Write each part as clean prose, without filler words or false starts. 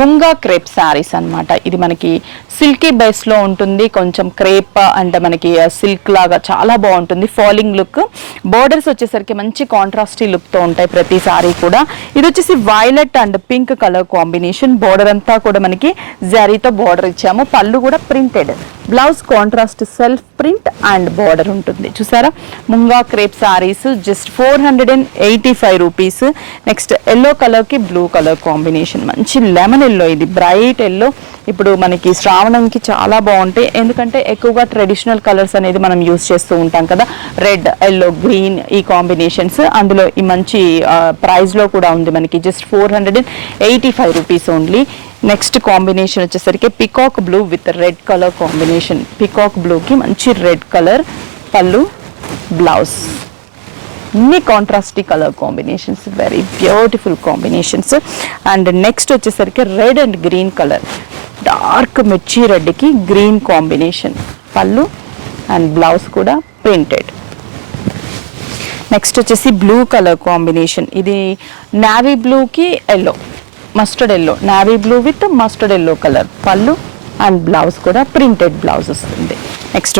Munga crepe saris అన్నమాట. ఇది మనకి సిల్కీ బేస్ లో ఉంటుంది, కొంచెం క్రేప్ అంటే మనకి సిల్క్ లాగా చాలా బాగుంటుంది. ఫాలింగ్ లుక్, బోర్డర్స్ వచ్చేసరికి మంచి కాంట్రాస్టీ లుక్ తో ఉంటాయి ప్రతి సారీ కూడా. ఇది వచ్చేసి violet and pink colour combination. Border అంతా కూడా మనకి జరీతో బోర్డర్ ఇచ్చాము. పళ్ళు కూడా printed, blouse contrast self print and border ఉంటుంది. చూసారా, munga crepe saris just 485 rupees. Next yellow colour కి బ్లూ కలర్ కాంబినేషన్, మంచి లెమన్ ఎల్లో, ఇది బ్రైట్ ఎల్లో. ఇప్పుడు మనకి శ్రావణంకి చాలా బాగుంటాయి, ఎందుకంటే ఎక్కువగా ట్రెడిషనల్ కలర్స్ అనేది మనం యూస్ చేస్తూ ఉంటాం కదా. రెడ్, ఎల్లో, గ్రీన్ ఈ కాంబినేషన్స్. అందులో ఈ మంచి ప్రైస్ లో కూడా ఉంది మనకి, just 485 rupees only. Next combination వచ్చేసరికి peacock blue with red colour combination. Peacock బ్లూకి మంచి రెడ్ కలర్ పళ్ళు, బ్లౌజ్. అన్ని contrasty colour combinations, very beautiful combinations. And next వచ్చేసరికి red and green colour, dark మిర్చి రెడ్కి గ్రీన్ కాంబినేషన్. పళ్ళు అండ్ బ్లౌజ్ కూడా ప్రింటెడ్. నెక్స్ట్ వచ్చేసి బ్లూ కలర్ కాంబినేషన్. ఇది నావీ బ్లూకి yellow, mustard yellow, navy blue with mustard yellow colour. పళ్ళు and blouse కూడా ప్రింటెడ్ బ్లౌజ్ వస్తుంది. Next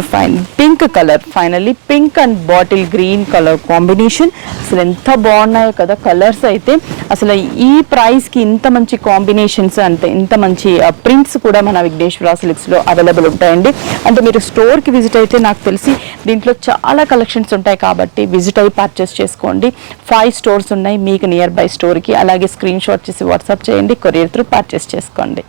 pink colour, finally pink and bottle green colour combination. అసలు ఎంత బాగున్నాయో కదా కలర్స్ అయితే. అసలు ఈ ప్రైస్కి ఇంత మంచి కాంబినేషన్స్ అంటే ఇంత మంచి ప్రింట్స్ కూడా మన విఘ్నేశ్వర సిల్క్స్లో అవైలబుల్ ఉంటాయండి. అంటే మీరు స్టోర్కి విజిట్ అయితే నాకు తెలిసి దీంట్లో చాలా కలెక్షన్స్ ఉంటాయి, కాబట్టి విజిట్ అయ్యి పర్చేస్ చేసుకోండి. 5 స్టోర్స్ ఉన్నాయి మీకు నియర్ బై స్టోర్కి. అలాగే స్క్రీన్ షాట్ చేసి వాట్సాప్ చేయండి, కొరియర్ త్రూ పర్చేస్ చేసుకోండి.